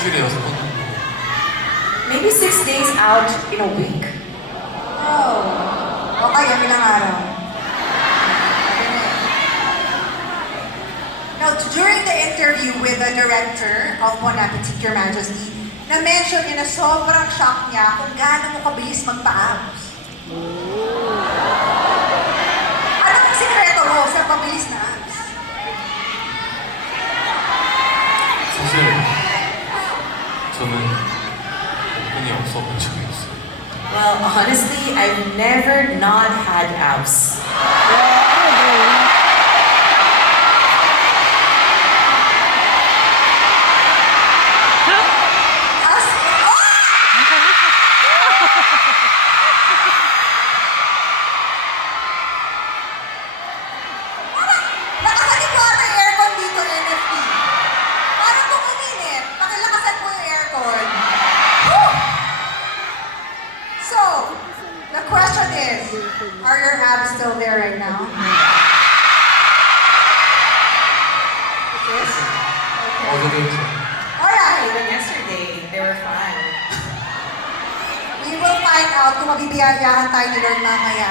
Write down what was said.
일주일에 6번 정도. Maybe 6 days out in a week. Oh. O kaya ilang araw? Now, during the interview with the director of Bon Appetit, Your Majesty, na-mention niya na sobrang shock niya kung gaano mo kabilis magpa-abs. Anong sikreto mo sa pabilis na abs? 사실 저는 복근이 없어본 적이 없어요. Well, honestly, I've never not had abs. As, nakasalit ko ata yung aircon dito, NFT. Parang kung uminit, pakilakasan mo yung aircon. Whew! So, the question is, are your abs still there right now? It is? Okay. 어제도 했죠. Alright. Even yesterday, they were fine. We will find out kung mabibiyayahan tayo ni Lord mamaya.